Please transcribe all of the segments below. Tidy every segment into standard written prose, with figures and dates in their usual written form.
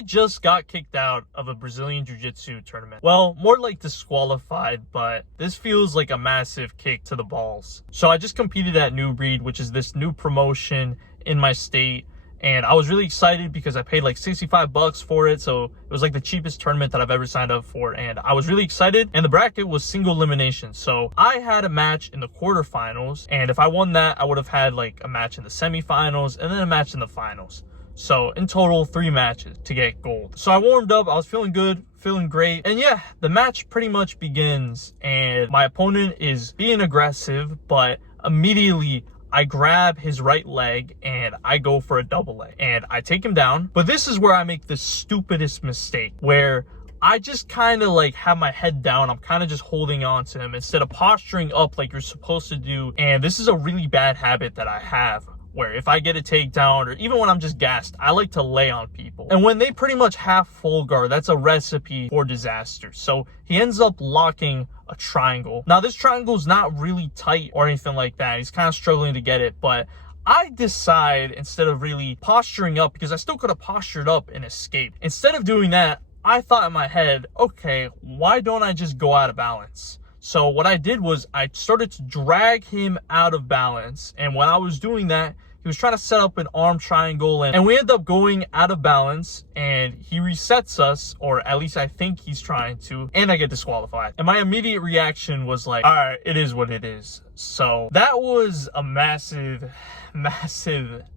I just got kicked out of a Brazilian Jiu-Jitsu tournament. Well, more like disqualified, but this feels like a massive kick to the balls. So I just competed at New Breed, which is this new promotion in my state. And I was really excited because I paid like 65 bucks for it. So it was like the cheapest tournament that I've ever signed up for. And I was really excited. And the bracket was single elimination. So I had a match in the quarterfinals. And if I won that, I would have had like a match in the semifinals and then a match in the finals. So in total, 3 matches to get gold. So I warmed up. I was feeling good, feeling great. And yeah, the match pretty much begins. And my opponent is being aggressive, but immediately I grab his right leg and I go for a double leg and I take him down. But this is where I make the stupidest mistake, where I just kind of like have my head down. I'm kind of just holding on to him instead of posturing up like you're supposed to do. And this is a really bad habit that I have, where if I get a takedown or even when I'm just gassed, I like to lay on people. And when they pretty much have full guard, that's a recipe for disaster. So he ends up locking a triangle. Now this triangle is not really tight or anything like that. He's kind of struggling to get it, but I decide, instead of really posturing up, because I still could have postured up and escaped. Instead of doing that, I thought in my head, okay, why don't I just go out of balance? So what I did was I started to drag him out of balance. And when I was doing that, he was trying to set up an arm triangle, and we end up going out of balance, and he resets us, or at least I think he's trying to, and I get disqualified. And my immediate reaction was like, all right, it is what it is. So that was a massive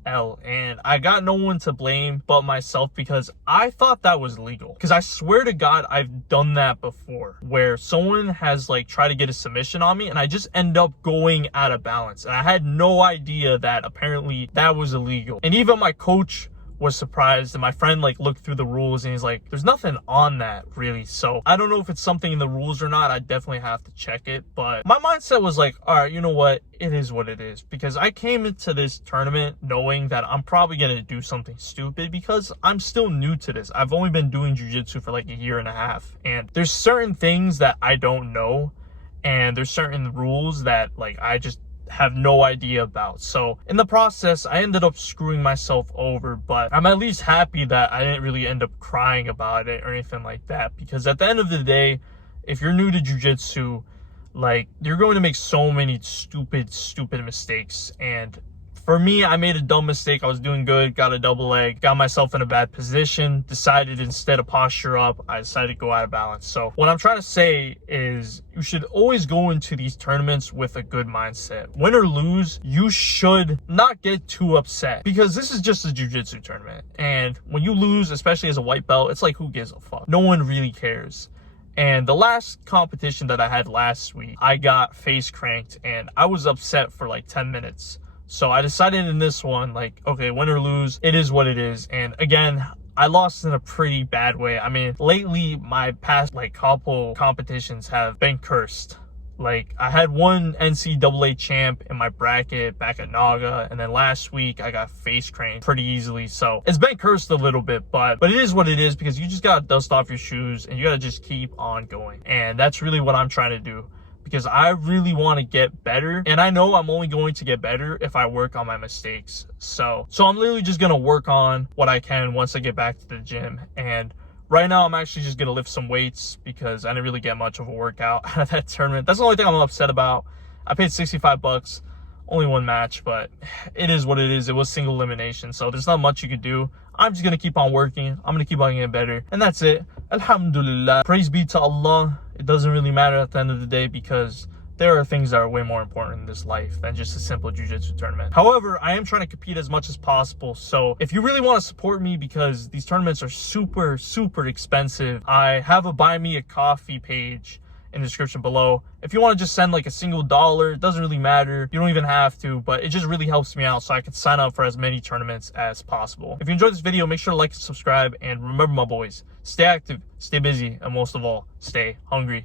L, and I got no one to blame but myself, because I thought that was legal. Because I swear to God, I've done that before, where someone has like tried to get a submission on me and I just end up going out of balance, and I had no idea that apparently that was illegal. And even my coach was surprised, and my friend like looked through the rules and he's like, there's nothing on that really. So I don't know if it's something in the rules or not. I definitely have to check it. But my mindset was like, all right, you know what, it is what it is, because I came into this tournament knowing that I'm probably going to do something stupid, because I'm still new to this. I've only been doing jiu-jitsu for like a year and a half, and there's certain things that I don't know, and there's certain rules that like I just have no idea about. So in the process, I ended up screwing myself over, but I'm at least happy that I didn't really end up crying about it or anything like that, because at the end of the day, if you're new to jiu-jitsu, like, you're going to make so many stupid mistakes. And for me, I made a dumb mistake. I was doing good, got a double leg, got myself in a bad position, decided instead of posture up, I decided to go out of balance. So what I'm trying to say is, you should always go into these tournaments with a good mindset. Win or lose, you should not get too upset, because this is just a jiu-jitsu tournament. And when you lose, especially as a white belt, it's like, who gives a fuck? No one really cares. And the last competition that I had last week, I got face cranked and I was upset for like 10 minutes. So I decided in this one, like, okay, win or lose, it is what it is. And again, I lost in a pretty bad way. I mean, lately, my past like couple competitions have been cursed. Like, I had one NCAA champ in my bracket back at Naga, and then last week I got face cranked pretty easily. So it's been cursed a little bit, but it is what it is, because you just gotta dust off your shoes and you gotta just keep on going. And that's really what I'm trying to do, because I really want to get better, and I know I'm only going to get better if I work on my mistakes. So I'm literally just going to work on what I can once I get back to the gym. And right now I'm actually just going to lift some weights, because I didn't really get much of a workout out of that tournament. That's the only thing I'm upset about. I paid 65 bucks, only one match, but it is what it is. It was single elimination, so there's not much you could do. I'm just going to keep on working. I'm going to keep on getting better, and that's it. Alhamdulillah. Praise be to Allah. It doesn't really matter at the end of the day, because there are things that are way more important in this life than just a simple jiu-jitsu tournament. However, I am trying to compete as much as possible. So if you really want to support me, because these tournaments are super expensive, I have a buy me a coffee page in the description below. If you want to just send like a single dollar, it doesn't really matter. You don't even have to, but it just really helps me out so I can sign up for as many tournaments as possible. If you enjoyed this video, make sure to like and subscribe. And remember, my boys, stay active, stay busy, and most of all, stay hungry.